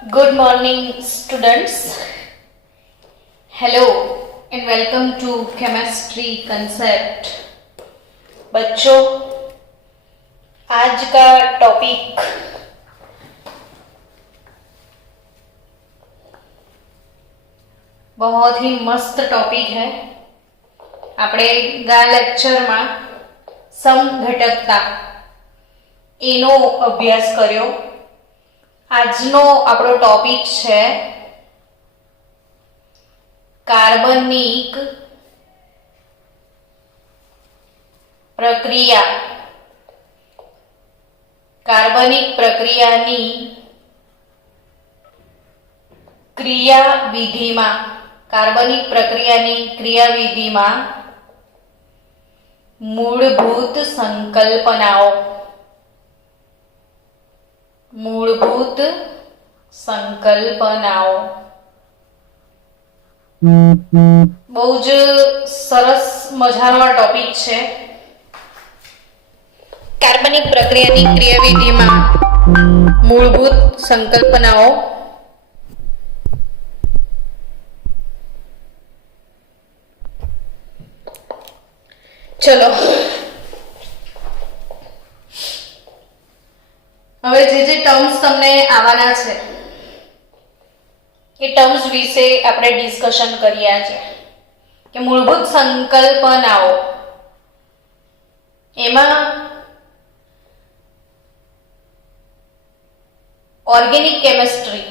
Good morning, students. Hello and welcome to Chemistry Concept. बच्चों, आज का टॉपिक बहुत ही मस्त टॉपिक है. આપણે ગા લેક્ચરમાં સમઘટકતા એનો અભ્યાસ કર્યો. આજનો આપણો ટોપિક છે કાર્બનિક પ્રક્રિયા. કાર્બનિક પ્રક્રિયાની ક્રિયાવિધિમાં મૂળભૂત સંકલ્પનાઓ. બહુ જ સરસ મજાનો ટોપિક છે. કાર્બનિક પ્રક્રિયાની ક્રિયાવિધિમાં મૂળભૂત સંકલ્પનાઓ. ચલો, હવે જે ટર્મ્સ તમને આવવાના છે એ ટર્મ્સ વિશે આપણે ડિસ્કશન કર્યા છે કે મૂળભૂત સંકલ્પનાઓ એમાં ઓર્ગેનિક કેમિસ્ટ્રી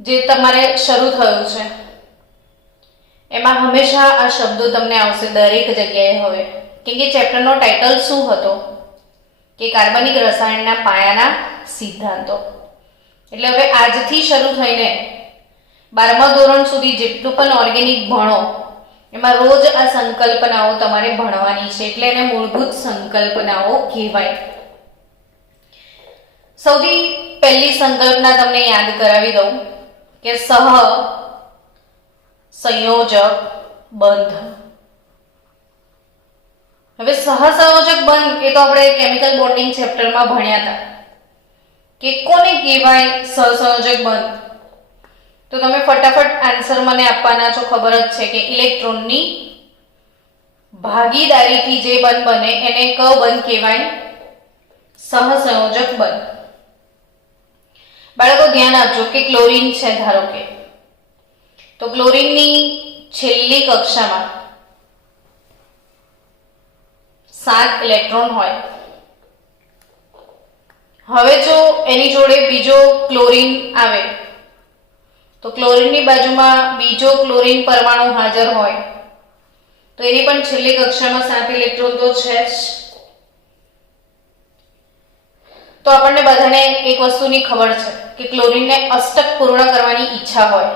જે તમારે શરૂ થયું છે એમાં હંમેશા આ શબ્દો તમને આવશે દરેક જગ્યાએ. હવે કેમ કે ચેપ્ટરનો ટાઇટલ શું હતો કે કાર્બનિક રસાયણના પાયાના સિદ્ધાંતો. એટલે હવે આજથી શરૂ થઈને 12મા ધોરણ સુધી જેટલું પણ ઓર્ગેનિક ભણો એમાં રોજ આ સંકલ્પનાઓ તમારે ભણવાની છે. એટલે એને મૂળભૂત સંકલ્પનાઓ કહેવાય. સૌથી પહેલી સંકલ્પના તમને યાદ કરાવી દઉં કે સહસંયોજક બંધ. હવે સહસંયોજક બંધ એ તો આપણે કેમિકલ બોન્ડિંગ ચેપ્ટરમાં ભણ્યા હતા કે કોને કહેવાય સહસંયોજક બંધ. તો તમે ફટાફટ આન્સર મને આપવાના છો. ખબર જ છે કે ઇલેક્ટ્રોનની ભાગીદારીથી જે બંધ બને એને કયો બંધ કહેવાય? સહસંયોજક બંધ. બાળકો ધ્યાન આપજો કે ક્લોરીન છે ધારો કે, તો ક્લોરીનની છેલ્લી કક્ષામાં 7 ઇલેક્ટ્રોન હોય. હવે જો એની જોડે બીજો ક્લોરીન આવે તો ક્લોરીનની બાજુમાં બીજો ક્લોરીન પરમાણુ હાજર હોય તો એની પણ છેલ્લી કક્ષામાં 7 ઇલેક્ટ્રોન તો છે જ. તો આપણને બધાને એક વસ્તુની ખબર છે કે ક્લોરીનને અષ્ટક પૂર્ણ કરવાની ઈચ્છા હોય.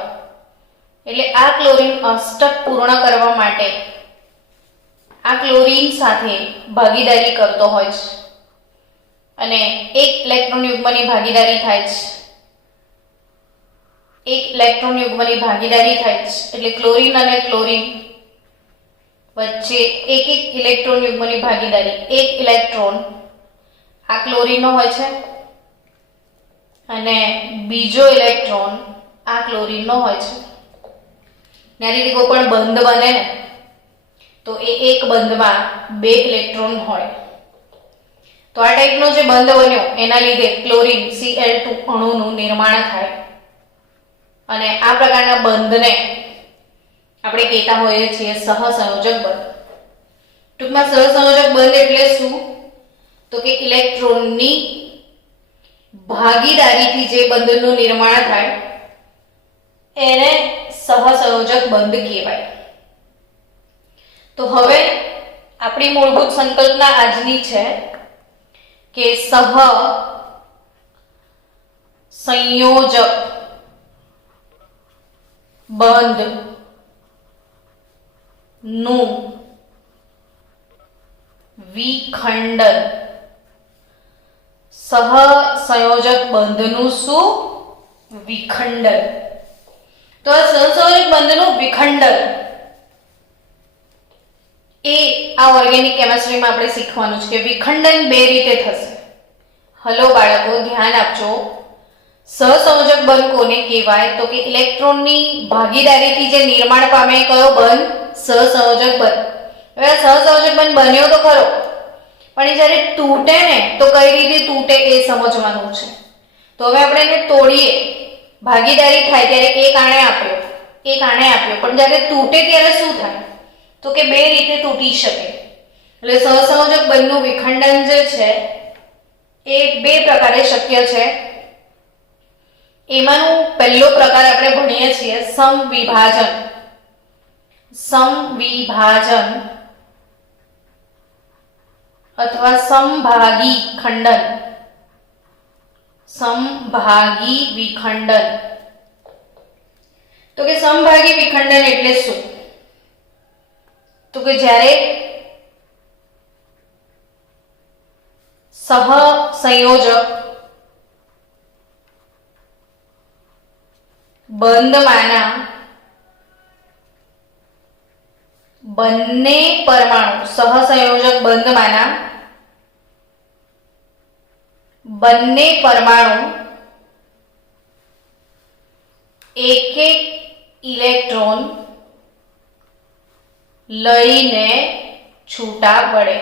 એટલે આ ક્લોરીન અષ્ટક પૂર્ણ કરવા માટે આ ક્લોરીન સાથે ભાગીદારી કરતો હોય છે અને એક ઇલેક્ટ્રોન યુગ્મની ભાગીદારી થાય છે. એક ઇલેક્ટ્રોન યુગ્મની ભાગીદારી થાય છે એટલે ક્લોરીન અને ક્લોરીન વચ્ચે એક ઇલેક્ટ્રોન યુગ્મની ભાગીદારી. એક ઇલેક્ટ્રોન આ ક્લોરીનનો હોય છે અને બીજો ઇલેક્ટ્રોન આ ક્લોરીનનો હોય છે. આ રીતે કોઈ પણ બંધ બને ને તો એ એક બંધમાં 2 ઇલેક્ટ્રોન હોય. તો આ ટાઈપનો જે બંધ બન્યો એના લીધે ક્લોરીન Cl2 અણુનું નિર્માણ થાય અને આ પ્રકારના બંધને આપણે કહેતા હોઈએ છીએ સહસંયોજક બંધ. ટૂંકમાં સહસંયોજક બંધ એટલે શું? તો કે ઇલેક્ટ્રોનની ભાગીદારીથી જે બંધનું નિર્માણ થાય એને સહસંયોજક બંધ કહેવાય. તો હવે આપણી મૂળભૂત સંકલ્પના આજની છે કે સહસંયોજક બંધ નું વિખંડન. સહસંયોજક બંધનું શું? વિખંડન. તો આ સહસંયોજક બંધનું વિખંડન એ આ ઓર્ગેનિક કેમિસ્ટ્રીમાં આપણે શીખવાનું છે કે વિખંડન બે રીતે થશે. હલો બાળકો, ધ્યાન આપજો. સહસંયોજક બંધ કોને કહેવાય? તો કે ઇલેક્ટ્રોનની ભાગીદારીથી જે નિર્માણ પામે એ કયો બંધ? સહસંયોજક બંધ. હવે સહસંયોજક બંધ બન્યો તો ખરો, પણ એ જ્યારે તૂટે ને તો કઈ રીતે તૂટે એ સમજવાનું છે. તો હવે આપણે એને તોડીએ, ભાગીદારી થાય ત્યારે એક આણે આપ્યો, પણ જ્યારે તૂટે ત્યારે શું થાય? તો કે બે રીતે તૂટી શકે. એટલે સહસંયોજક બંધનું વિખંડન જે છે એ બે પ્રકારે શક્ય છે. એમાંનો પહેલો પ્રકાર આપણે ભણીએ છીએ સમવિભાજન. સમવિભાજન અથવા સમભાગી ખંડન. સમભાગી વિખંડન. તો કે સમભાગી વિખંડન એટલે શું? તો કે જ્યારે સહસંયોજક બંધમાંના બંને પરમાણુ, સહસંયોજક બંધમાંના બંને પરમાણુ એક એક ઇલેક્ટ્રોન લઈને છૂટા પડે.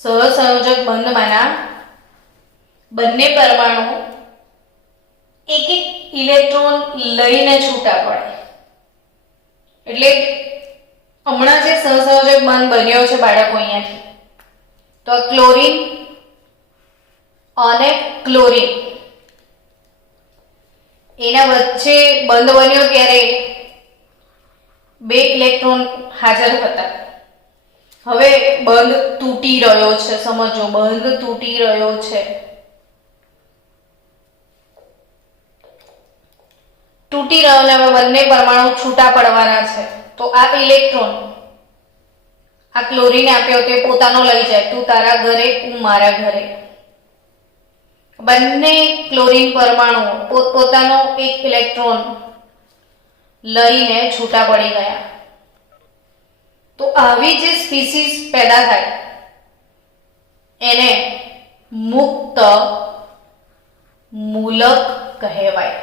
સહસંયોજક બંધમાંના બંને પરમાણુ એક એક ઇલેક્ટ્રોન લઈને છૂટા પડે. એટલે હમણાં જે સહસંયોજક બંધ બન્યો છે બાળકો અહીંયાથી, તો ક્લોરીન અને ક્લોરીન એના વચ્ચે બંધ બન્યો ત્યારે બે ઇલેક્ટ્રોન હાજર હતા. હવે બંધ તૂટી રહ્યો છે. સમજો, બંધ તૂટી રહ્યો છે. તૂટી રહ્યો ને હવે બંને પરમાણુ છૂટા પડવાના છે. તો આ ઇલેક્ટ્રોન આ ક્લોરીન આપ્યો તે પોતાનો લઈ જાય, તું તારા ઘરે, હું મારા ઘરે. બંને ક્લોરીન પરમાણુ પોતપોતાનો એક ઇલેક્ટ્રોન લઈને છૂટા પડી ગયા. તો આવી જે સ્પીસીસ પેદા થાય એને મુક્ત મૂલક કહેવાય.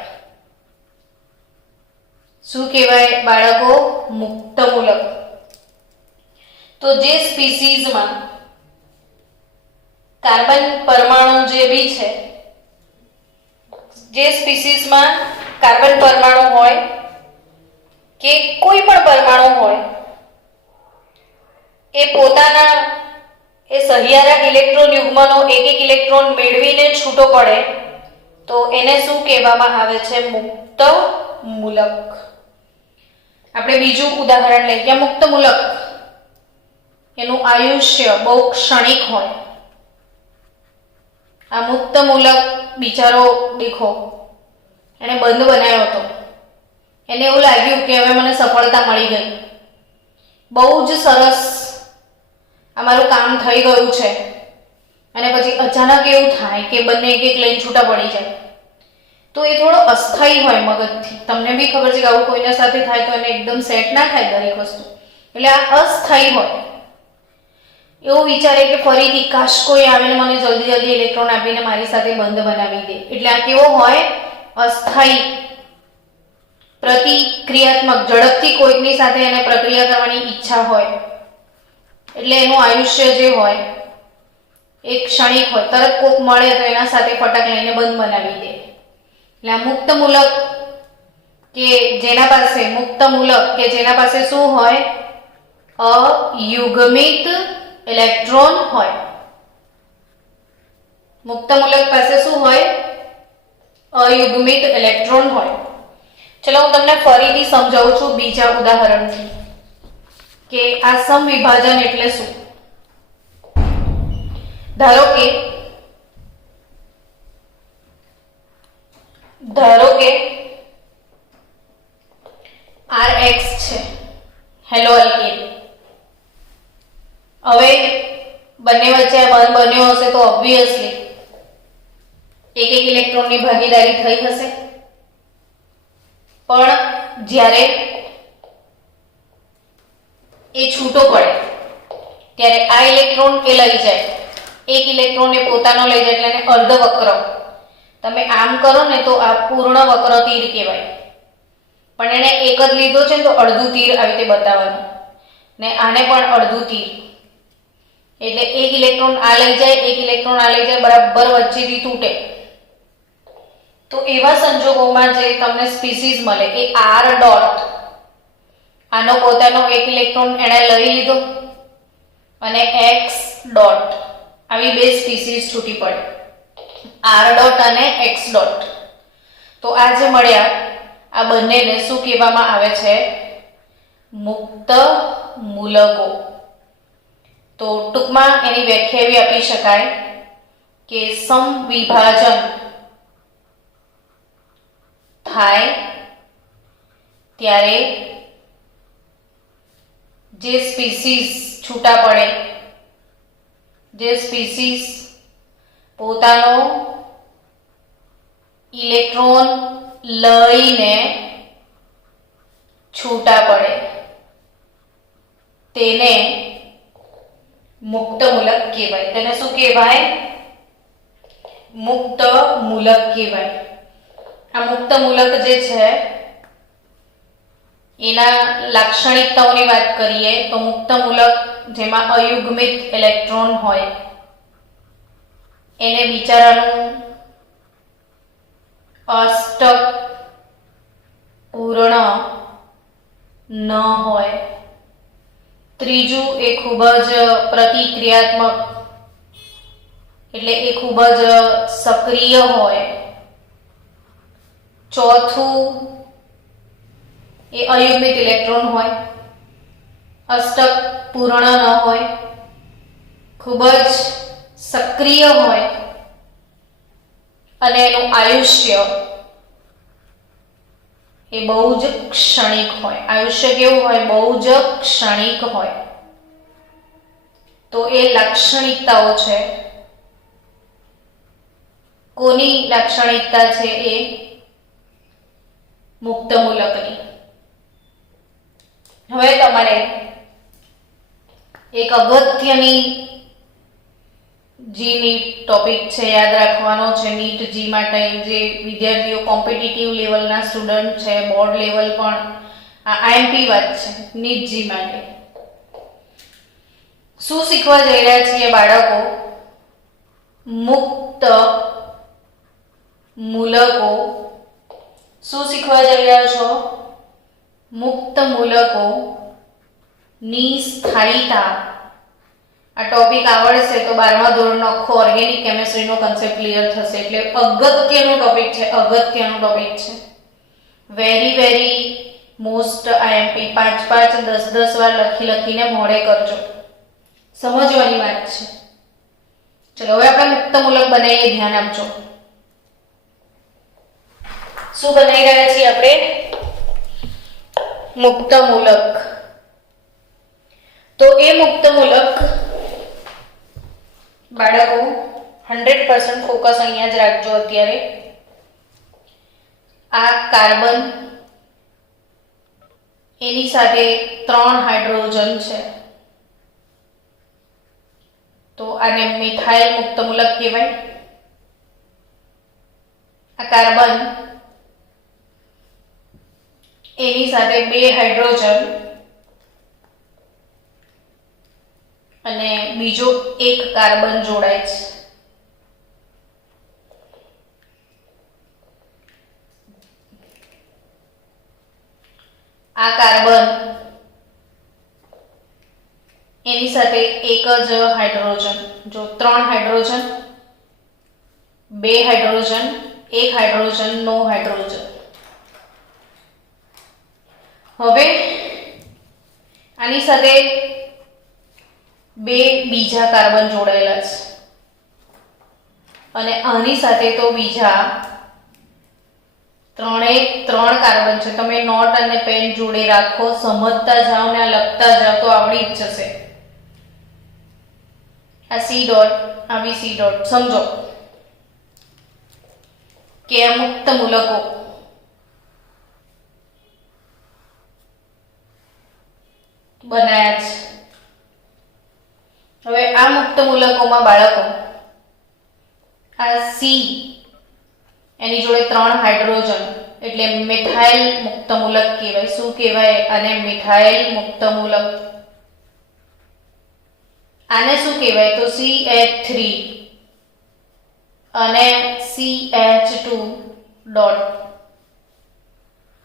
શું કહેવાય બાળકો? મુક્ત મૂલક. તો જે સ્પીસીઝમાં કાર્બન પરમાણુ જે બી છે, જે સ્પીસીઝમાં કાર્બન પરમાણુ હોય કે કોઈ પણ પરમાણુ હોય, એ પોતાના એ સહિયારા ઇલેક્ટ્રોન યુગ્મનો એક એક ઇલેક્ટ્રોન મેળવીને છૂટો પડે તો એને શું કહેવામાં આવે છે? મુક્ત મૂલક. આપણે બીજું ઉદાહરણ લઈએ કે મુક્ત મૂલક એનું આયુષ્ય બહુ ક્ષણિક હોય. આ મુક્ત મૂલક બિચારો દેખો, એને બંધ બનાવ્યો હતો, એને એવું લાગ્યું કે હવે મને સફળતા મળી ગઈ, બહુ જ સરસ અમારું કામ થઈ ગયું છે. અને પછી અચાનક એવું થાય કે બંને એક એક લઈને છૂટા પડી જાય. તો એ થોડો અસ્થાયી હોય મગજથી. તમને બી ખબર છે કે આવું કોઈના સાથે થાય તો એને એકદમ સેટ ના થાય દરેક વસ્તુ. એટલે આ અસ્થાયી હોય. એવું વિચારે કે ફરીથી કાશ કોઈ આવીને મને જલ્દી જલ્દી ઇલેક્ટ્રોન આપીને મારી સાથે બંધ બનાવી દે. એટલે આ કેવો હોય? અસ્થાયી, પ્રતિક્રિયાત્મક, ઝડપથી કોઈકની સાથે એને પ્રક્રિયા કરવાની ઈચ્છા હોય. એટલે એનું આયુષ્ય જે હોય એ ક્ષણિક હોય. તરત કોક મળે તો એના સાથે ફટાક લઈને બંધ બનાવી દે. એટલે આ મુક્ત મૂલક કે જેના પાસે શું હોય? અયુગ્મિત ઇલેક્ટ્રોન હોય. મુક્ત મૂલક પાસે શું હોય? અયુગ્મિત ઇલેક્ટ્રોન હોય. ચલો હું તમને ફરીથી સમજાવું છું બીજા ઉદાહરણથી કે આ સમવિભાજન એટલે શું. ધારો કે RX છે, હેલો એલ્કેન. હવે બંને વચ્ચે આ બંધ બન્યો હશે તો ઓબ્વિયસલી એક એક ઇલેક્ટ્રોનની ભાગીદારી થઈ હશે. પણ જ્યારે એ છૂટો પડે ત્યારે આ ઇલેક્ટ્રોન એ લઈ જાય, એક ઇલેક્ટ્રોન એ પોતાનો લઈ જાય એટલે એને અર્ધવક્ર. તમે આમ કરો ને તો આ પૂર્ણ વક્ર તીર કહેવાય, પણ એને એક જ લીધો છે ને તો અડધું તીર આવી રીતે બતાવવાનું, ને આને પણ અડધું તીર, એટલે એક ઇલેક્ટ્રોન આ લઈ જાય, એક ઇલેક્ટ્રોન આ લઈ જાય, બરાબર વચ્ચેથી તૂટે. તો એવા સંજોગોમાં જે તમને સ્પીસીસ મળે એ આર ડોટ, આનો પોતાનો એક ઇલેક્ટ્રોન એણે લઈ લીધો, અને એક્સ ડોટ, આવી બે સ્પીસીસ છૂટી પડે, આર ડોટ અને એક્સ ડોટ. તો આ જે મળ્યા આ બંનેને શું કહેવામાં આવે છે? મુક્ત મૂલકો. તો ટૂંકમાં એની વ્યાખ્યા એવી આપી શકાય કે સમવિભાજન થાય ત્યારે જે સ્પીસીસ છૂટા પડે, જે સ્પીસીસ પોતાનો ઇલેક્ટ્રોન લઈને છૂટા પડે તેને મુક્ત મૂલક કહેવાય. તેને શું કહેવાય? મુક્ત મૂલક કહેવાય. આ મુક્ત મૂલક જે છે એના લાક્ષણિકતાઓની વાત કરીએ તો મુક્ત મૂલક જેમાં અયુગ્મિત ઇલેક્ટ્રોન હોય એને બિચારાનું અષ્ટક પૂર્ણ ન હોય. ત્રીજું એ ખૂબ જ પ્રતિક્રિયાત્મક, એટલે એ ખૂબ જ સક્રિય હોય. ચોથું એ અયુગ્મિત ઇલેક્ટ્રોન હોય, અષ્ટક પૂર્ણ ન હોય, ખૂબ જ સક્રિય હોય, અને એનું આયુષ્ય એ બહુ જ ક્ષણિક હોય. આયુષ્ય કેવું હોય? બહુ જ ક્ષણિક હોય. તો એ લાક્ષણિકતાઓ છે. કોની લાક્ષણિકતા છે? એ મુક્ત મૂલકની. હવે તમારે એક અગત્યની જી નીટ ટોપિક છે યાદ રાખવાનો છે. નીટ જી માટે જે વિદ્યાર્થીઓ કોમ્પિટિટિવ લેવલના સ્ટુડન્ટ છે, બોર્ડ લેવલ પણ આ આઈએમપી વાત છે નીટ જી માટે. શું શીખવા જઈ રહ્યા છીએ બાળકો? મુક્ત મૂલકો. શું શીખવા જઈ રહ્યા છો? મુક્ત મૂલકો ની સ્થાયીતા. આ ટોપિક આવડશે તો 12મા ધોરણનો આખો ઓર્ગેનિક કેમિસ્ટ્રીનો કન્સેપ્ટ ક્લિયર થશે. એટલે અગત્યનો ટોપિક છે, અગત્યનો ટોપિક છે. વેરી વેરી મોસ્ટ આઈએમપી 5-5, 10-10 વાર લખીને મોઢે કરજો. સમજવાની વાત છે. ચલો હવે આપણે મુક્ત મૂલક બનાવીએ, ધ્યાન આપજો. શું બનાવી રહ્યા છીએ આપણે? મુક્ત મૂલક. તો એ મુક્ત મૂલક બાળકો 100% ફોકસ અહીંયા જ રાખજો. અત્યારે આ કાર્બન, એની સાથે 3 હાઇડ્રોજન છે, તો આને મિથાઇલ મુક્ત મૂલક કહેવાય. આ કાર્બન, એની સાથે 2 હાઇડ્રોજન અને બીજો એક કાર્બન જોડાય છે. આ કાર્બન, એની સાથે એક જ હાઇડ્રોજન. જો 3 હાઇડ્રોજન, 2 હાઇડ્રોજન, 1 હાઇડ્રોજન, નો હાઇડ્રોજન. હવે આની સાથે 2 બીજા કાર્બન જોડાયેલા છે, અને આની સાથે તો બીજા 3 કાર્બન છે. તમે નોટ અને પેન જોડે રાખો, સમજતા જાઓ ને લખતા જાઓ તો આવડી જ જશે. આ સી ડોટ, આ બી સી ડોટ. સમજો કે આ મુક્ત મૂલકો બનાયા છે. હવે આ મુક્ત મૂલકોમાં બાળકો આ સી એની જોડે 3 હાઇડ્રોજન એટલે મિથાઇલ મુક્ત મૂલક કહેવાય. શું કહેવાય? આને મિથાઇલ મુક્ત મૂલક. આને શું કહેવાય? તો CH3 અને CH2 ડોટ.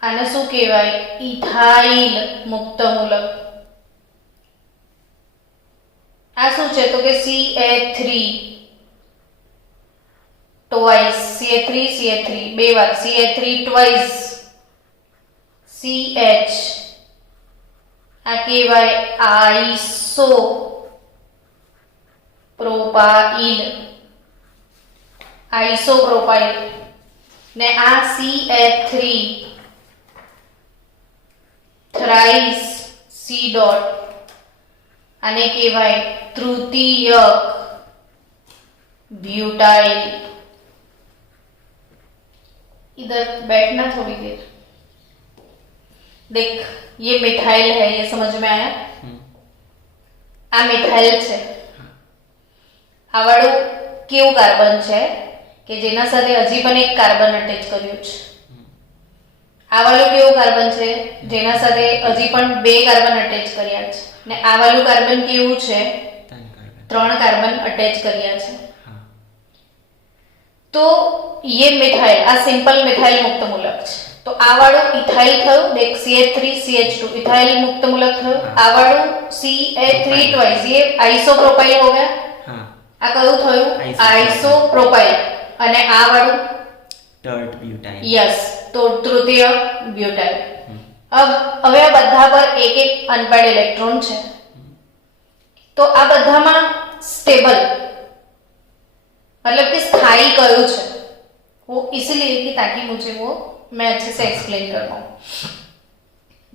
આને શું કહેવાય? ઇથાઇલ મુક્ત મૂલક. આ શું છે? તો કે CH3 twice CH3 બે વાર CH3 twice CH. આ કહેવાય આઇસો પ્રોપાઇલ. આઇસોપ્રોપાઇલ. ને આ CH3 થ્રાઇસ C ડોટ. આને કહેવાય તૃતીયક ब्यूटाइल. इधर बैठना थोड़ी देर. देख ये मिथाइल है, ये समझ में आया? आ मिथाइल છે. આ વાળું કેવું કાર્બન છે કે જેના સાથે હજી પણ એક કાર્બન અટેચ કર્યું છે. આ વાળું કેવું કાર્બન છે જેના સાથે હજી પણ 2 કાર્બન અટેચ કર્યા છે. ને આ વાળું કાર્બન કેવું છે? 3 કાર્બન અટેચ કર્યા છે. तो ये मिथाइल, आ सिंपल मिथाइल मुक्त मूलक है. तो आ वाळो इथाइल थयो. देख CH3 CH2 इथाइल मुक्त मूलक थयो. आ वाळो CH3 ट्वाइस ये आइसोप्रोपाइल हो गया. आ कयो थयो? आइसोप्रोपाइल. અને આ વાળું थर्ड ब्यूटाइल. यस, तो तृतीय ब्यूटाइल. अब હવે આ બધા પર એક એક અનપેડ ઇલેક્ટ્રોન છે. તો આ બધામાં स्टेबल मतलब कि स्थायी कयो छे वो इसलिए कि ताकि मुझे वो मैं अच्छे से एक्सप्लेन कर पाऊं.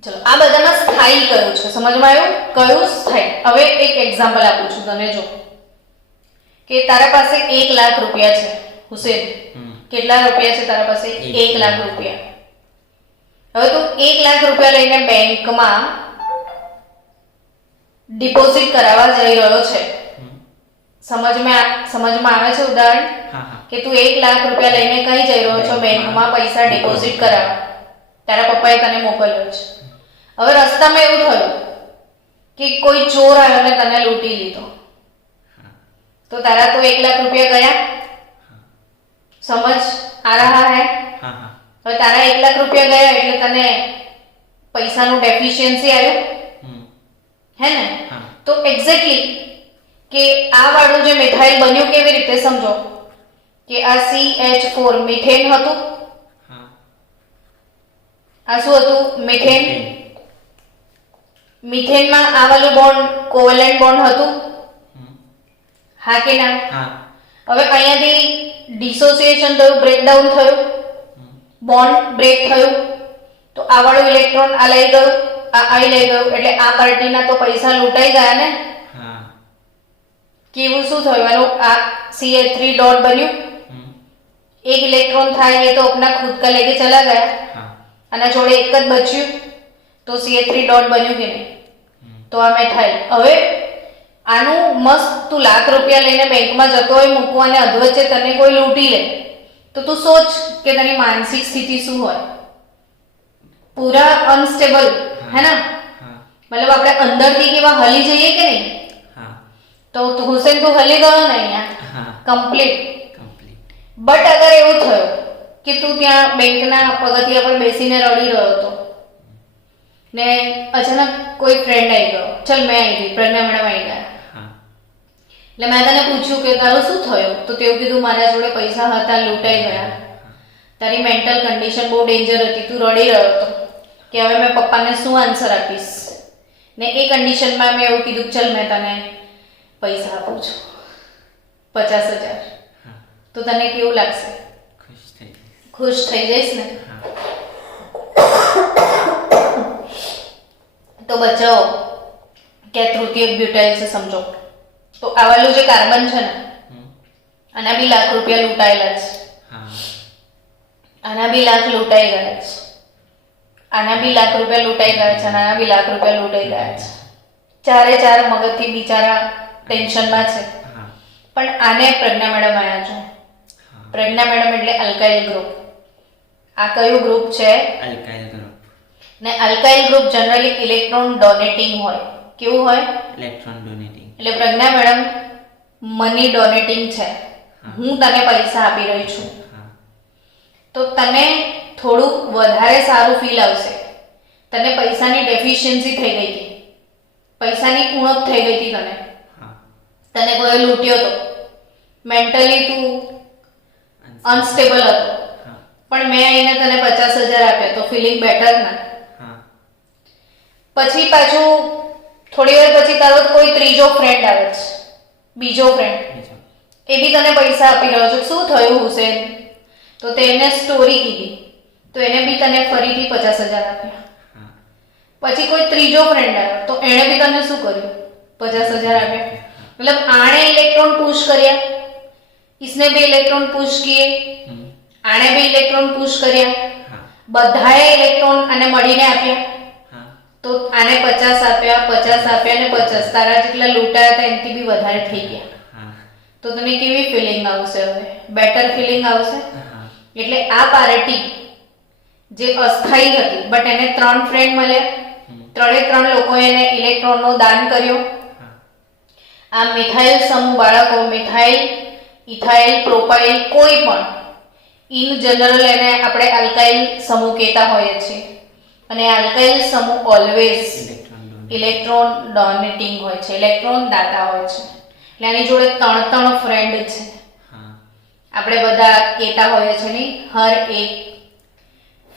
चलो आ बधाना स्थायी कयो छे समझ में आयो? कयो स्थायी? હવે એક एग्जांपल આપું છું તને. જો કે તારા પાસે 1 લાખ રૂપિયા છે હુસેન. કેટલા રૂપિયા છે તારા પાસે? 1 લાખ રૂપિયા. હવે તું 1 લાખ રૂપિયા લઈને બેંકમાં ડિપોઝિટ કરાવવા જઈ રહ્યો છે. समझ में आवे छे उदाहरण? कि तू 1 लाख रुपया लईने कहीं जई रह्यो छो बैंक में पैसा डिपोजिट करावा. तारा पप्पाए तने मोकल्यो छे. हवे रस्तामां एवुं थयुं कि कोई चोर आव्यो ने तने लूंटी लीधो. तो तारा तो 1 लाख रुपया गया. समझ आ रहा है? हवे तारा 1 लाख रुपया गया એટલે तने पैसाનું डेफिशिएंसी आव्यो है ने? तो एक्जेक्टली કે આ વાળું જે મિથાઇલ બન્યું કેવી રીતે સમજો કે આ CH4 મિથેન હતું. આ શું હતું? મિથેન. મિથેનમાં આ વાળું બોન્ડ કોવેલેન્ટ બોન્ડ હતું. હા કે ના? હવે અહીંયાથી ડિસોસિએશન થયું, બ્રેકડાઉન થયું, બોન્ડ બ્રેક થયું. તો આ વાળું ઇલેક્ટ્રોન આ લઈ ગયું, આ લઈ ગયું એટલે આ પાર્ટીના તો પૈસા લૂંટાઈ ગયા ને. केवुं शुं थयुं? एनो आ CH3 डॉट बन्યું. एक इलेक्ट्रॉन था ये तो अपना खुद का लेके चला गया. आना जोड़े एक ज बच्યું तो CH3 डॉट बन्યું के नहीं? तो आ मिथाइल. હવે આનું મસ્ત તું લાખ રૂપિયા લઈને બેંકમાં જતો હોય મૂકવા અને અધવચ્ચે તને કોઈ લૂંટી લે તો તું સોચ કે તેની માનસિક સ્થિતિ શું હોય? પૂરા અનસ્ટેબલ है ना? मतलब આપણે અંદરથી કેવા હલી જઈએ કે નહીં? तो हुसैन तो हली गयो नहीं यहाँ कंप्लीट. बट अगर एवं थयो कि तू त्या बेंकना पगथिया पर बेसीने रड़ी रह्यो तो ने अचानक कोई फ्रेंड आई गयो. चल मैं आई गई, प्रज्ञा मैडम आई गया. એટલે મેં તને પૂછ્યું કે તારું શું થયું? તો તેવું કીધું મારા જોડે પૈસા હતા, લૂંટાઈ ગયા. તારી મેન્ટલ કન્ડિશન બહુ ડેન્જર હતી, તું રડી રહ્યો હતો કે હવે મેં પપ્પાને શું આન્સર આપીશ. ને એ કન્ડિશનમાં મેં એવું કીધું ચલ મેં તને पैसा આપું છું 50,000. તો તને કેવું લાગશે? ખુશ થઈ જઈશ ને? તો બચાવો કે તૃતીય ब्यूटाइल से समझो. तो આ વાળું જે કાર્બન છે ને આના બી લાખ રૂપિયા લૂંટાયેલા છે. આના બી લાખ લૂંટાઈ ગયા છે. આના બી લાખ રૂપિયા લૂંટાઈ ગયા છે. આના બી લાખ રૂપિયા લૂંટાઈ ગયા છે. ચારે ચાર મગજથી બિચારા ટેન્શનમાં છે. પણ આને પ્રજ્ઞા મેડમ આયા છો પ્રજ્ઞા મેડમ એટલે અલ્કાઇલ ગ્રુપ. આ કયું ગ્રુપ છે? Alkyl group. ને અલ્કાઇલ ગ્રુપ જનરલી ઇલેક્ટ્રોન ડોનેટિંગ હોય. કેવું હોય? Electron donating. એટલે પ્રજ્ઞા મેડમ મની ડોનેટિંગ છે. હું તને પૈસા આપી રહી છું હા. તો તને થોડું વધારે સારું ફીલ આવશે. તને પૈસાની ડેફિશિયન્સી થઈ ગઈ હતી, પૈસાની ઉણપ થઈ ગઈ હતી, હા. તને કોઈ લૂંટ્યો તો, મેન્ટલી તું અનસ્ટેબલ હતો, હા. પણ મેં આવીને તને 50,000 આપ્યા તો ફિલિંગ બેટર ના? હા. પછી પાછું થોડી વાર પછી તારો કોઈ ત્રીજો ફ્રેન્ડ આવે છે, બીજો ફ્રેન્ડ, બીજો. એ બી તને પૈસા આપી રહ્યો છે. શું થયું હુસેન? તો તેને સ્ટોરી કીધી તો એને બી તને ફરીથી 50,000 આપ્યા. હા. પછી કોઈ ત્રીજો ફ્રેન્ડ આવ્યો તો એણે બી તને શું કર્યું? 50,000 આપ્યા. मतलब आने इलेक्ट्रॉन पुश કર્યા, इसने भी इलेक्ट्रॉन पुश किए, આણે भी इलेक्ट्रॉन पुश કર્યા, હા. બધાએ ઇલેક્ટ્રોન આને મળીને આપ્યા. હા. તો આને 50 આપ્યા, 50 આપ્યા ને 50 તારા જેટલા લૂંટાયા હતા એનાથી બી વધારે થઈ ગયા. હા. તો તને કેવી ફિલિંગ આવશે? હવે બેટર ફિલિંગ આવશે. હા. એટલે આ પાર્ટી જે અસ્થાયી હતી બટ એને 3 ફ્રેન્ડ મળ્યા, ત્રણે 3 લોકોએ એને ઇલેક્ટ્રોનનો દાન કર્યો. આ મિથાઇલ સમૂહ બાળકો, મિથાઇલ, ઇથાઇલ, પ્રોપાઇલ, કોઈ પણ ઇન જનરલ એને આપણે આલ્કાઇલ સમૂહ કહેતા હોઈએ છીએ. અને આલ્કાઇલ સમૂહ ઓલવેઝ ઇલેક્ટ્રોન ડોનેટિંગ હોય છે, ઇલેક્ટ્રોન દાતા હોય છે. એટલે આની જોડે 3 ફ્રેન્ડ છે. આપણે બધા કહેતા હોઈએ છીએ નહીં, હર એક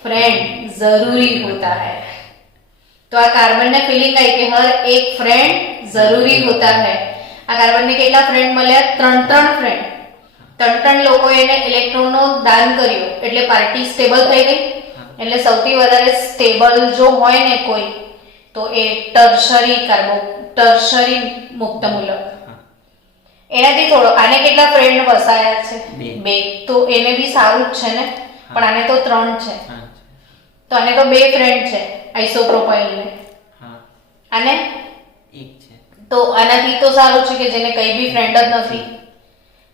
ફ્રેન્ડ જરૂરી હોતા હૈ. તો આ કાર્બનને ફિલિંગ આવી કે હર એક ફ્રેન્ડ જરૂરી હોતા હૈ. આ કાર્બનને કેટલા ફ્રેન્ડ મળ્યા? 3 ફ્રેન્ડ. 3 લોકો એને ઇલેક્ટ્રોનનો દાન કર્યું એટલે પાર્ટી સ્ટેબલ થઈ ગઈ. એટલે સૌથી વધારે સ્ટેબલ જો હોય ને કોઈ તો એ ટર્શરી મુક્ત મૂલક. એનાથી થોડો આને કેટલા ફ્રેન્ડ વસાયા છે? 2. તો એને બી સારું જ છે ને, પણ આને તો 3 છે. તો આને તો 2 ફ્રેન્ડ છે આઇસોપ્રોપાઇલ ને. આને 1 છે. તો આનાથી તો સારું છે કે જેને કઈ બી ફ્રેન્ડ જ નથી.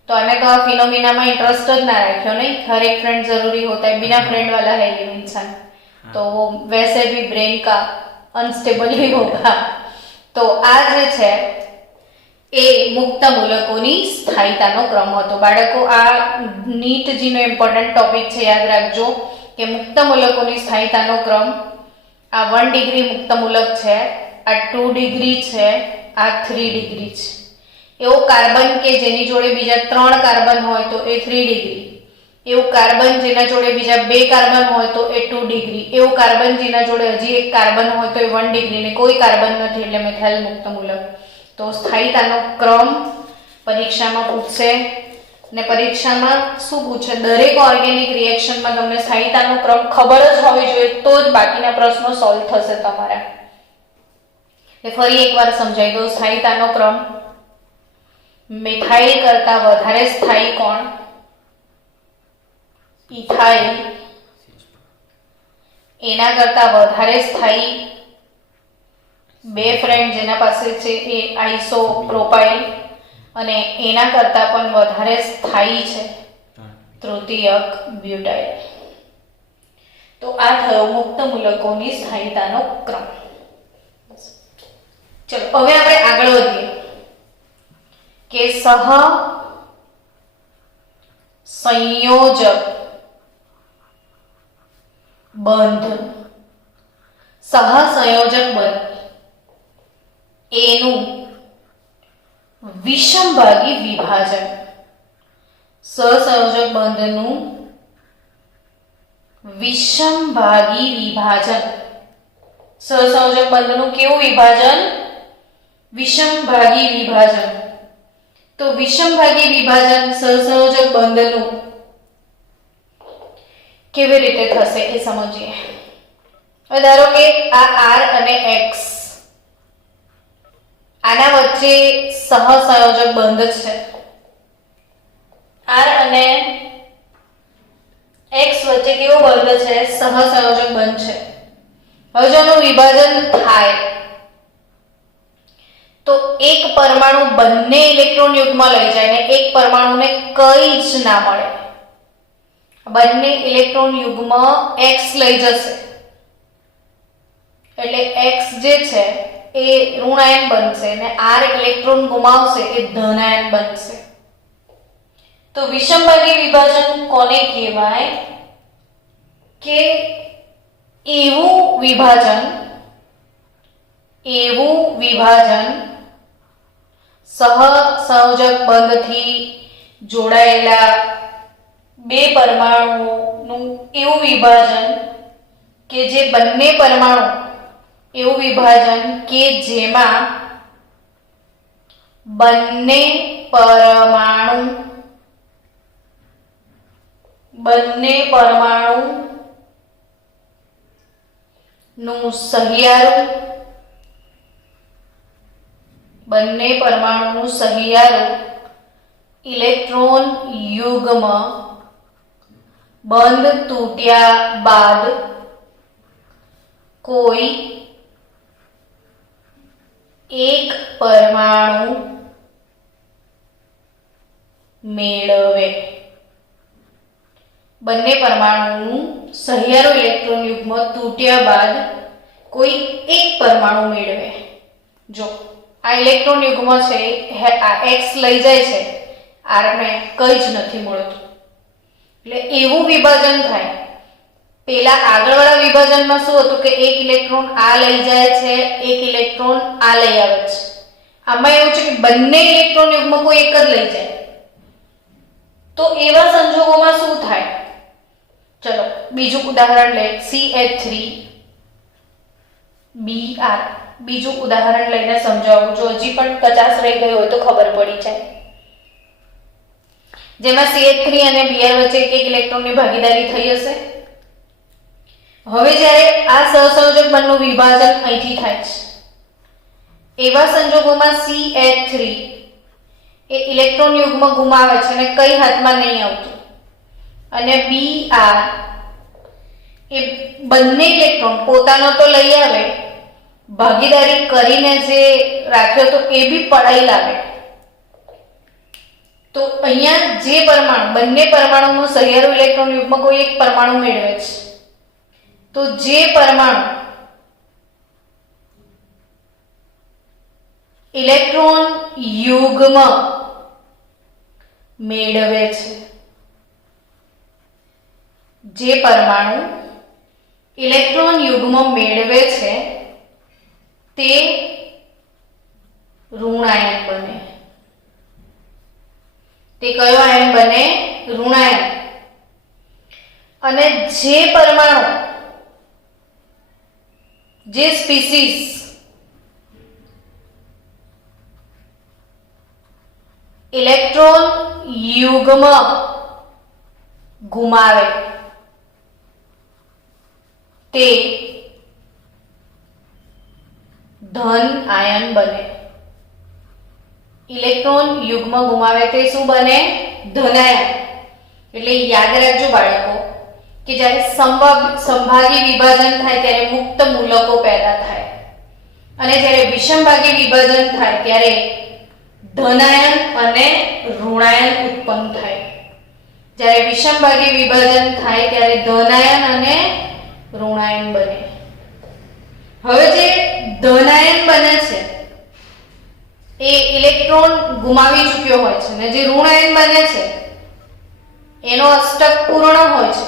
तो आने तो फिनोमिना में इंटरेस्ट ज ना रखो नहीं, हर एक फ्रेंड जरूरी होता है, बिना फ्रेंड वाला है ये इंसान, तो वो वैसे भी ब्रेन का अनस्टेबल ही होगा. तो आज છે એ મુક્ત મૂલકોની સ્થાયીતાનો ક્રમ હતો. બાળકો આ નીટ જીનો ઇમ્પોર્ટન્ટ ટોપિક છે, યાદ રાખજો કે મુક્ત મૂલકોની સ્થાયીતાનો ક્રમ. આ 1 ડિગ્રી મુક્ત મૂલક છે, આ 2 ડિગ્રી છે, આ 3 ડિગ્રી છે. એવું કાર્બન કે જેની જોડે બીજા 3 કાર્બન હોય તો એ 3 ડિગ્રી, એવું કાર્બન જેના જોડે બીજા 2 કાર્બન હોય તો એ 2 ડિગ્રી, એવું કાર્બન જેના જોડે હજી એક કાર્બન હોય તો એ 1 ડિગ્રી ને કોઈ કાર્બન નથી એટલે મિથાઇલ મુક્ત મૂલક. તો સ્થાયીતાનો ક્રમ પરીક્ષામાં પૂછશે. ને પરીક્ષામાં શું પૂછે? દરેક ઓર્ગેનિક રિએક્શનમાં તમને સ્થાયીતાનો ક્રમ ખબર જ હોવી જોઈએ તો જ બાકીના પ્રશ્નો સોલ્વ થશે તમારા. એટલે ફરી એકવાર સમજાવી દો. સ્થાયીતાનો ક્રમ, મિથાઇલ કરતા વધારે સ્થાયી કોણ? ઇથાઇલ. એના કરતા વધારે સ્થાયી 2 ફ્રેન્ડ જેના પાસે છે એ આઇસોપ્રોપાઇલ, અને એના કરતા પણ વધારે સ્થાયી છે તૃતીયક બ્યુટાઇલ. તો આ થયો મુક્ત મૂલકોની સ્થાયીતાનો ક્રમ. ચલો હવે આપણે આગળ વધીએ કે સહસંયોજક બંધ. સહસંયોજક બંધ એનું વિષમભાગી વિભાજન. સહસંયોજક બંધનું વિષમભાગી વિભાજન. સહસંયોજક બંધનું કેવું વિભાજન? વિષમભાગી વિભાજન. તો વિષમભાગી વિભાજન સહસંયોજક બંધનું કેવી રીતે થશે એ સમજીએ. હવે ધારો કે આ R અને X, આના વચ્ચે સહસંયોજક બંધ છે. R અને X વચ્ચે કેવો બંધ છે? સહસંયોજક બંધ છે. હવે જો આનું વિભાજન થાય તો એક પરમાણુ બંને ઇલેક્ટ્રોન યુગ્મ લઈ જાય ને એક પરમાણુને કંઈ જ ના મળે. બંને ઇલેક્ટ્રોન યુગ્મ x લઈ જશે એટલે x જે છે એ ઋણ આયન બનશે અને r ઇલેક્ટ્રોન ગુમાવશે એ ધન આયન બનશે. તો વિષમભાગી વિભાજન કોને કહેવાય કે એવું વિભાજન સહસંયોજક બંધથી જોડાયેલા બે પરમાણુઓનું એવું વિભાજન કે જે બંને પરમાણુ એવું વિભાજન કે જેમાં બંને પરમાણુનું સહિયારું ઇલેક્ટ્રોન યુગ્મ બંધ તૂટ્યા બાદ કોઈ એક પરમાણુ મેળવે. બંને પરમાણુનું સહિયારું ઇલેક્ટ્રોન યુગ્મ તૂટ્યા બાદ કોઈ એક પરમાણુ મેળવે. જો આ ઇલેક્ટ્રોન યુગ્મ છે આ x લઈ જાય છે, r ને કંઈ જ નથી મળતું એટલે એવું વિભાજન થાય. પેલા આગળવાળા વિભાજનમાં શું હતું કે એક ઇલેક્ટ્રોન આ લઈ જાય છે, એક ઇલેક્ટ્રોન આ લઈ આવે છે. આમાં એવું છે કે બંને ઇલેક્ટ્રોન યુગ્મ કોઈ એક જ લઈ જાય. તો એવા સંજોગોમાં શું થાય? ચલો બીજું ઉદાહરણ લે, CH3Br. બીજું ઉદાહરણ લઈને સમજાવું, જો હજી પણ 50 રહી ગયો હોય તો ખબર પડી જાય. જેમાં CH3 અને Br વચ્ચે એક ઇલેક્ટ્રોનની ભાગીદારી થઈ હશે. હવે જ્યારે આ સહસંયોજક બંધનું વિભાજન અહીંથી થાય છે, એવા સંજોગોમાં CH3 એ ઇલેક્ટ્રોન યુગ્મ ગુમાવે છે અને કઈ હાથમાં નહીં આવતું, અને Br એ બંને ઇલેક્ટ્રોન પોતાનો તો લઈ આવે, ભાગીદારી કરીને જે રાખ્યો તો એ બી પડાઈ લાવે. તો અહીંયા જે પરમાણુ બંને પરમાણુનું સહિયારું ઇલેક્ટ્રોન યુગ્મ કોઈ એક પરમાણુ મેળવે છે, તો જે પરમાણુ ઇલેક્ટ્રોન યુગ્મ મેળવે છે, જે પરમાણુ ઇલેક્ટ્રોન યુગ્મ મેળવે છે તે ઋણ આયન બને. તે કયો આયન બને? ઋણ આયન. અને જે પરમાણુ, જે સ્પીસીસ ઇલેક્ટ્રોન યુગ્મ ગુમાવે તે ધન આયન બને. ઇલેક્ટ્રોન યુગ્મ ગુમાવે તે શું બને? ધન આયન. એટલે યાદ રાખજો બાળકો કે જ્યારે સમભાગી વિભાજન થાય ત્યારે મુક્ત મૂલકો પેદા થાય, અને જ્યારે વિષમભાગી વિભાજન થાય ત્યારે ધનાયન અને ઋણાયન ઉત્પન્ન થાય. જ્યારે વિષમભાગી વિભાજન થાય ત્યારે ધનાયન અને ઋણાયન બને. હવે જે ધનાયન બને છે એ ઇલેક્ટ્રોન ગુમાવી ચૂક્યો હોય છે, અને જે ઋણાયન બને છે એનો અષ્ટક પૂર્ણ હોય છે,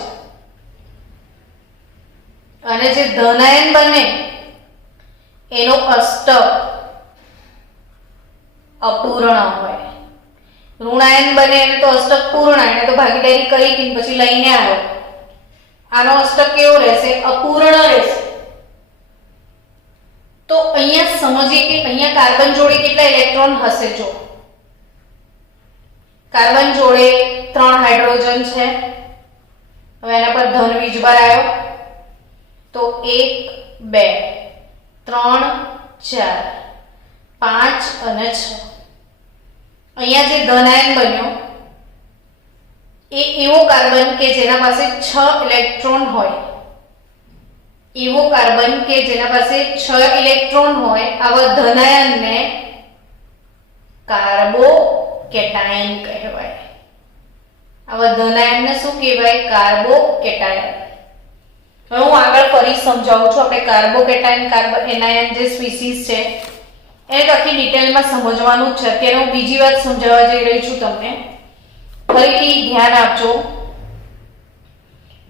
અને જે ધનાયન બને એનો અષ્ટક અપૂર્ણ હોય. ઋણાયન બને એને તો અષ્ટક પૂર્ણ, એને તો ભાગીદારી કરી પછી લઈને આવ્યો. આનો અષ્ટક કેવો રહેશે? અપૂર્ણ રહેશે. તો અહીંયા સમજીએ કે અહીંયા કાર્બન જોડે કેટલા ઇલેક્ટ્રોન હશે. જો કાર્બન જોડે 3 હાઇડ્રોજન છે. હવે એના પર ધન વીજભાર આવ્યો તો 1 2 3 4 5 અને 6. અહીંયા જે ધનાયન બન્યો એ એવો કાર્બન કે જેના પાસે 6 ઇલેક્ટ્રોન હોય. એવો કાર્બન કે જેના પાસે 6 ઇલેક્ટ્રોન હોય, આવા ધનાયનને કાર્બોકેટાયન કહેવાય. આવા ધન આયનને શું કહેવાય? કાર્બોકેટાયન. હવે હું આગળ ફરી સમજાવું છું. આપણે કાર્બોકેટાયન એનાયન જે સ્પીસીસ છે એને આખી ડિટેલમાં સમજવાનું જ છે. અત્યારે હું બીજી વાત સમજાવવા જઈ રહી છું તમને. ફરીથી ધ્યાન આપજો.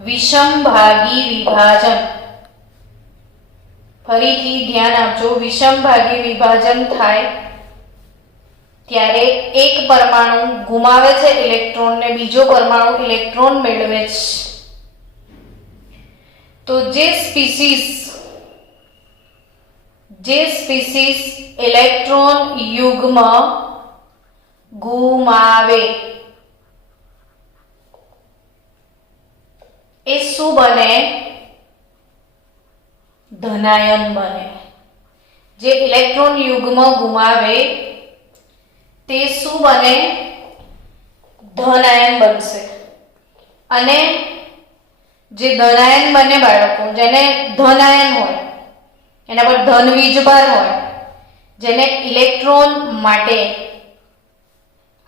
વિષમભાગી વિભાજન. ફરીથી ધ્યાન આપજો. વિષમભાગી વિભાજન થાય ત્યારે એક પરમાણુ ગુમાવે છે ઇલેક્ટ્રોન ને બીજો પરમાણુ ઇલેક્ટ્રોન મેળવે છે. તો જે સ્પીસીસ ઇલેક્ટ્રોન યુગ્મ ગુમાવે એ શું બને? ધનાયન બને. જે ઇલેક્ટ્રોન યુગ્મ ગુમાવે તે શું બને? ધનાયન બનશે. અને જે ધનાયન બને બાળકો, જેને ધનાયન હોય, એના પર ધન વીજભાર હોય, જેને ઇલેક્ટ્રોન માટે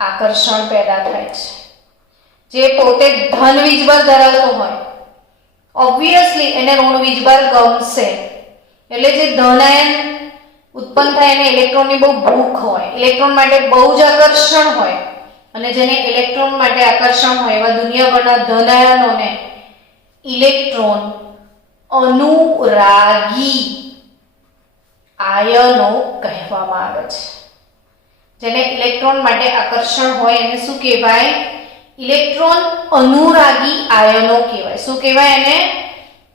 આકર્ષણ પેદા થાય છે, જે પોતે ધન વીજભાર ધરાવતો હોય, ઓબ્વિયસલી એને ઋણ વીજભાર ગમશે. એટલે જે ધનાયન ઉત્પન્ન થાય એને ઇલેક્ટ્રોનની બહુ ભૂખ હોય, ઇલેક્ટ્રોન માટે બહુ જ આકર્ષણ હોય, અને જેને ઇલેક્ટ્રોન માટે આકર્ષણ હોય એવા દુનિયાભરના ધનાયનોને ઇલેક્ટ્રોન અનુરાગી આયનો કહેવામાં આવે છે. જેને ઇલેક્ટ્રોન માટે આકર્ષણ હોય એને શું કહેવાય? ઇલેક્ટ્રોન અનુરાગી આયનો કહેવાય. શું કહેવાય એને?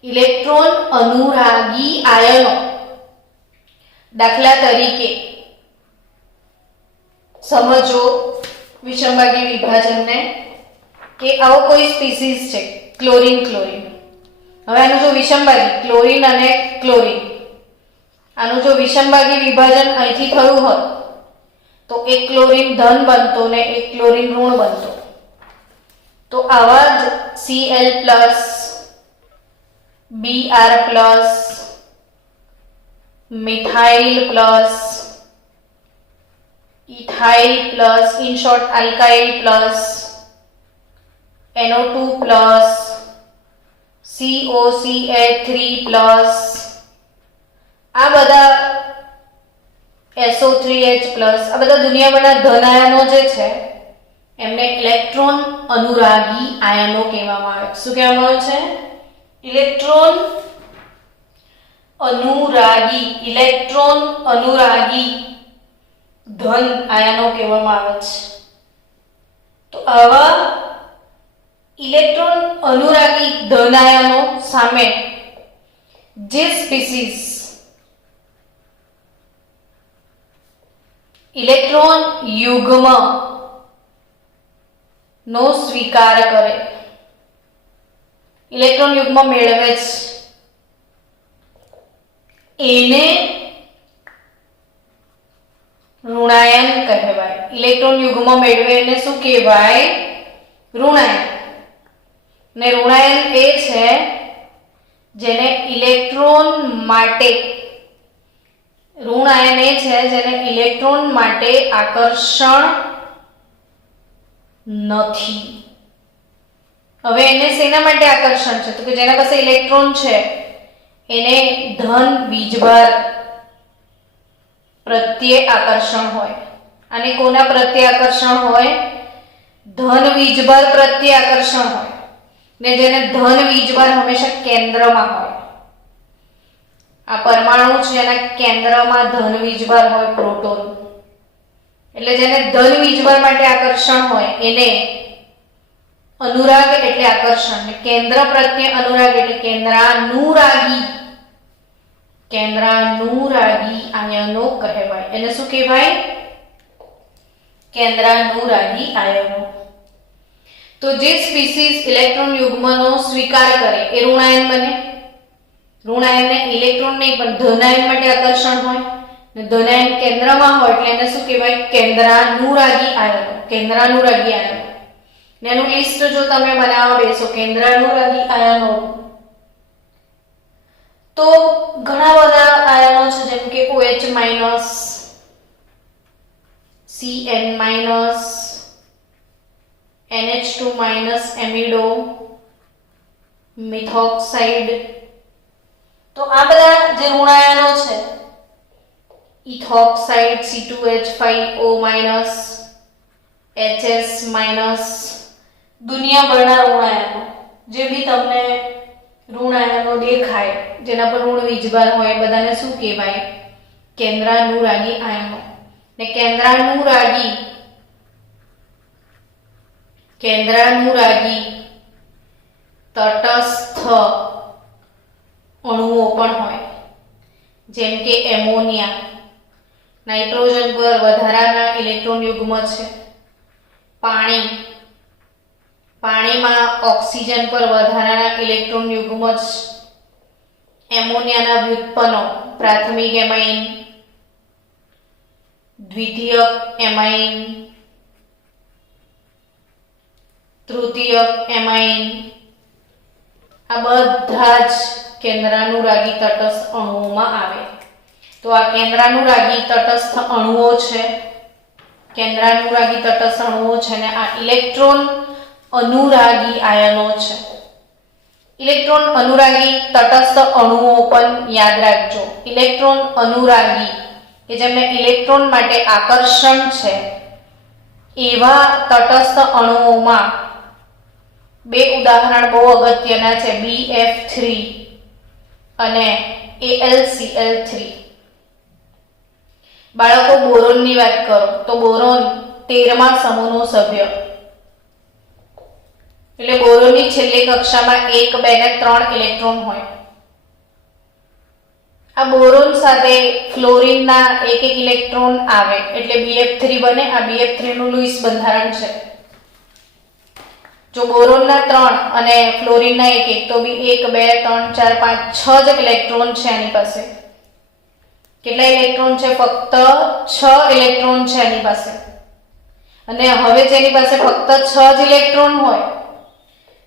ઇલેક્ટ્રોન અનુરાગી આયનો. દાખલા તરીકે સમજો વિષમભાગી વિભાજનને કે આવો કોઈ સ્પીસીસ છે ક્લોરીન. હવે આનું જો વિષમભાગી ક્લોરીન અને ક્લોરીન, આનું જો વિષમભાગી વિભાજન અહીંથી થયું હોત તો એક ક્લોરીન ધન બનતો ને એક ક્લોરીન ઋણ બનતો. તો આવા જ Cl+, Br+, methyl+, ethyl+, in short alkyl+, NO2+, COCH3+, આ બધા SO3H+, આ બધા દુનિયાભરના ધન આયનો જે છે એમને ઇલેક્ટ્રોન અનુરાગી આયનો કહેવામાં આવે. શું કહેવામાં આવે છે? ઇલેક્ટ્રોન અનુરાગી ધન આયનો કહેવામાં આવે છે. તો આવા ઇલેક્ટ્રોન અનુરાગી ધન આયનો સામે જે સ્પીસીસ ઇલેક્ટ્રોન યુગ્મ નો સ્વીકાર કરે, ઇલેક્ટ્રોન યુગ્મ મેળવે છે, એને ઋણાયન કહેવાય. ઇલેક્ટ્રોન યુગ્મ મેળવે એને શું કહેવાય? ઋણાયન. ને ઋણાયન એ છે જેને ઇલેક્ટ્રોન માટે આકર્ષણ નથી. હવે એને શેના માટે આકર્ષણ છે? તો કે જેના પાસે ઇલેક્ટ્રોન છે એને ધન વીજભાર પ્રત્યે આકર્ષણ હોય. અને કોના પ્રત્યે આકર્ષણ હોય? ધન વીજભાર પ્રત્યે આકર્ષણ હોય. ને જેને ધન વીજભાર હંમેશા કેન્દ્રમાં હોય. આ પરમાણુ છે એના કેન્દ્રમાં ધન વીજભાર હોય, પ્રોટોન. એટલે જેને ધન વીજભાર માટે આકર્ષણ હોય એને અનુરાગ એટલે આકર્ષણ, ને કેન્દ્ર પ્રત્યે અનુરાગ એટલે કેન્દ્રાનુરાગી આયનો કહેવાય. એને શું કહેવાય? કેન્દ્રાનુરાગી આયનો. તો જે સ્પીસીસ ઇલેક્ટ્રોન યુગ્મનો સ્વીકાર કરે એ ઋણાયન બને. ઋણાયનને ઇલેક્ટ્રોન નહીં પણ ધનાયન માટે આકર્ષણ હોય, ને ધનાયન કેન્દ્રમાં હોય એટલે એને શું કહેવાય? કેન્દ્રાનુરાગી આયનો. ને એનું લિસ્ટ જો તમે બનાવવા બેસો કેન્દ્રાનુરાગી આયનો, તો ઘણા બધા આયનો છે, જેમ કે OH-, Cn-, NH2 માઇનસ એમિડો મિથોક્સાઇડ. તો આ બધા જે ઋણ આયનો છે, ઇથોક્સાઇડ C2H5O માઇનસ, HS માઇનસ, દુનિયાભરના ઋણ આયનો જે બી તમને ઋણ આયનો દેખાય, જેના પર ઋણ વીજભાર હોય, બધાને શું કહેવાય? કેન્દ્રાનુરાગી આયનો. ને કેન્દ્રાનુરાગી તટસ્થ અણુઓ પણ હોય, જેમ કે એમોનિયા. નાઇટ્રોજન પર વધારાના ઇલેક્ટ્રોન યુગ્મ છે. પાણીમાં ઓક્સિજન પર વધારાના ઇલેક્ટ્રોન યુગ્મ છે. એમોનિયાના વ્યુત્પન્નો પ્રાથમિક એમાઇન, દ્વિતીયક એમાઇન, તૃતીયક એમાઇન, આ બધા જ કેન્દ્રાનુરાગી તટસ્થ અણુઓમાં આવે. તો આ કેન્દ્રાનુરાગી તટસ્થ અણુઓ છે. કેન્દ્રાનુરાગી તટસ્થ અણુઓ છે ને આ ઇલેક્ટ્રોન અનુરાગી આયનો છે. ઇલેક્ટ્રોન અનુરાગી તટસ્થ અણુઓ પણ યાદ રાખજો. ઇલેક્ટ્રોન અનુરાગી કે જેમને ઇલેક્ટ્રોન માટે આકર્ષણ છે એવા તટસ્થ અણુઓમાં બે ઉદાહરણ બહુ અગત્યના છે, BF3 અને AlCl3. બાળકો, બોરોનની વાત કરો તો બોરોન 13મા સમૂહનો સભ્ય. એટલે બોરોનની છેલ્લી કક્ષામાં 1, 2 ને 3 ઇલેક્ટ્રોન હોય. આ બોરોન સાથે ફ્લોરિનના 1 ઇલેક્ટ્રોન આવે એટલે BF3 બને. આ BF3 નું લુઈસ બંધારણ છે. જો બોરોનના 3 અને ફ્લોરિનના 1 તો બી 1, 2, 3, 4, 5, 6 જ ઇલેક્ટ્રોન છે આની પાસે. કેટલા ઇલેક્ટ્રોન છે? ફક્ત 6 ઇલેક્ટ્રોન છે આની પાસે. અને હવે જેની પાસે ફક્ત 6 જ ઇલેક્ટ્રોન હોય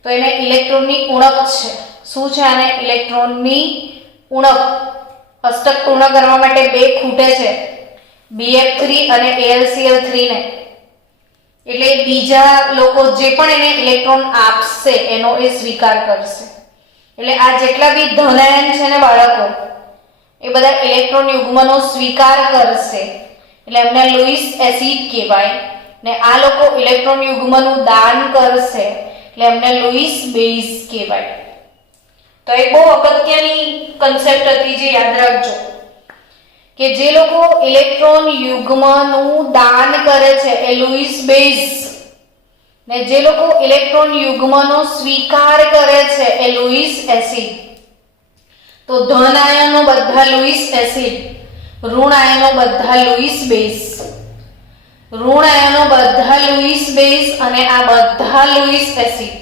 તો એને ઇલેક્ટ્રોનની ઉણપ છે. શું છે આને? ઇલેક્ટ્રોનની ઉણપ. અષ્ટક પૂર્ણ કરવા માટે 2 ખૂટે છે, BF3 અને AlCl3 ને. એટલે બીજા લોકો જે પણ એને ઇલેક્ટ્રોન આપશે એનો એ સ્વીકાર કરશે. એટલે આ જેટલા બી ધન આયન છે ને બાળકો, એ બધા ઇલેક્ટ્રોન યુગ્મનો સ્વીકાર કરશે એટલે એમને લુઈસ એસિડ કહેવાય. ને આ લોકો ઇલેક્ટ્રોન યુગ્મનું દાન કરશે એટલે એમને લુઈસ બેઝ કહેવાય. તો એક બહુ અગત્યની કન્સેપ્ટ હતી જે યાદ રાખજો કે જે લોકો ઇલેક્ટ્રોન યુગ્મનું દાન કરે છે એ લુઈસ બેઝ, ને જે લોકો ઇલેક્ટ્રોન યુગ્મનો સ્વીકાર કરે છે એ લુઈસ એસિડ. તો ધન આયનો બધા લુઈસ એસિડ, ઋણ આયનો બધા લુઈસ બેઝ. ઋણ આયનો બધા લુઈસ બેઝ અને આ બધા લુઈસ એસિડ.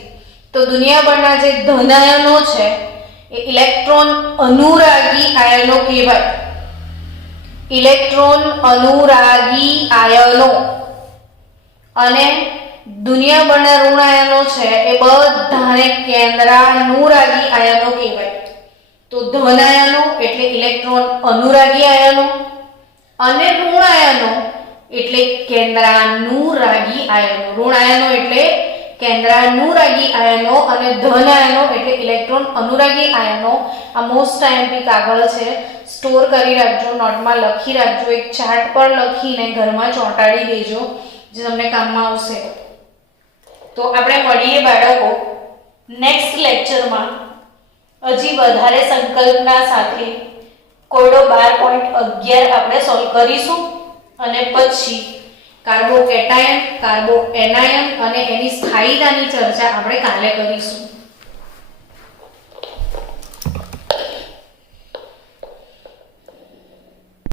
તો દુનિયાભરના જે ધન આયનો છે એ ઇલેક્ટ્રોન અનુરાગી આયનો કહેવાય. ઇલેક્ટ્રોન અનુરાગી આયનો. અને દુનિયાભરના ઋણ આયનો છે એ બધાને કેન્દ્રાનુરાગી આયનો કહેવાય. તો ધન આયનો એટલે ઇલેક્ટ્રોન અનુરાગી આયનો અને ઋણ આયનો એટલે કેન્દ્રાનુરાગી આયનો. ઋણ આયનો એટલે કેન્દ્રાનુરાગી આયનો અને ધન આયનો એટલે ઇલેક્ટ્રોન અનુરાગી આયનો. આ મોસ્ટ આઈએમપી કાગળ છે, સ્ટોર કરી રાખજો, નોટમાં લખી રાખજો, એક ચાર્ટ પર લખીને ઘરમાં ચોંટાડી દેજો, જે તમને કામમાં આવશે. તો આપણે મળીએ બાળકો નેક્સ્ટ લેક્ચરમાં હજી વધારે સંકલ્પના સાથે કોયડો 12.11 આપણે સોલ્વ કરીશું અને પછી કાર્બોકેટાયન, કાર્બોએનાયન અને એની સ્થાયીતાની ચર્ચા આપણે કાલે કરીશું.